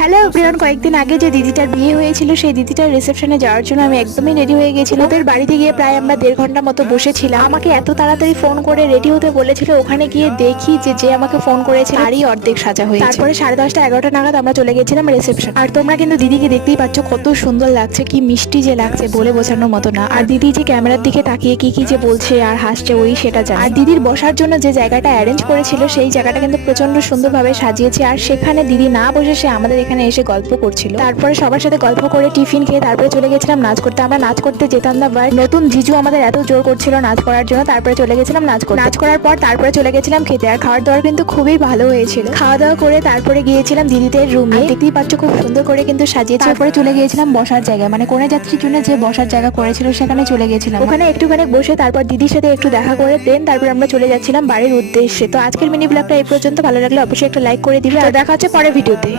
Hello everyone, কয়েকদিন আগে যে দিদিটার বিয়ে হয়েছিল সেই দিদিটার রিসেপশনে যাওয়ার জন্য আমি একদমই রেডি হয়ে গেছিলাম। ওদের বাড়িতে গিয়ে প্রায় আমরা 1.5 ঘন্টা মতো বসেছিলাম। আমাকে এত তাড়াতাড়ি ফোন করে রেডি হতে বলেছিল, ওখানে গিয়ে দেখি যে আমাকে ফোন করেছিল তারই অর্ধেক সাজা হয়েছে। তারপরে 10:30 11টা নাগাদ আমরা চলে গেছিলাম রিসেপশন। আর তোমরা কিন্তু দিদিকে দেখতেই পাচ্ছ কত সুন্দর লাগছে, কি মিষ্টি যে লাগছে বলে বোঝানোর মতো না। আর দিদি যে ক্যামেরার দিকে তাকিয়ে কি যে বলছে আর হাসছে ওই সেটা জানে। আর দিদির বসার জন্য যে জায়গাটা অ্যারেঞ্জ করেছিল সেই জায়গাটা কিন্তু প্রচন্ড সুন্দরভাবে সাজিয়েছে। আর সেখানে দিদি না বসে সে আমাদের এখানে এসে গল্প করছিল। তারপরে সবার সাথে গল্প করে টিফিন খেয়ে তারপরে চলে গেছিলাম নাচ করতে। আমরা নাচ করতে যেতাম না, বাট নতুন জিজু আমাদের এত জোর করছিল নাচ করার জন্য, তারপরে চলে গেছিলাম নাচ করতে। নাচ করার পর তারপরে চলে গেছিলাম খেতে। আর খাওয়ার দাওয়ার কিন্তু খুবই ভালো হয়েছিল। খাওয়া দাওয়া করে তারপরে গিয়েছিলাম দিদিদের রুমে। দেখতেই পাচ্ছ খুব সুন্দর করে কিন্তু সাজিয়েছে। তারপরে চলে গিয়েছিলাম বসার জায়গায়, মানে কনে যাত্রীর জন্য যে বসার জায়গা করেছিল সেখানে চলে গেছিলাম। ওখানে একটুখানি বসে তারপর দিদির সাথে একটু দেখা করে দেন তারপর আমরা চলে যাচ্ছিলাম বাড়ির উদ্দেশ্যে। তো আজকের মিনি ব্লগটা এই পর্যন্ত। ভালো লাগলে অবশ্যই একটা লাইক করে দিবে আর দেখা হচ্ছে পরের ভিডিওতে।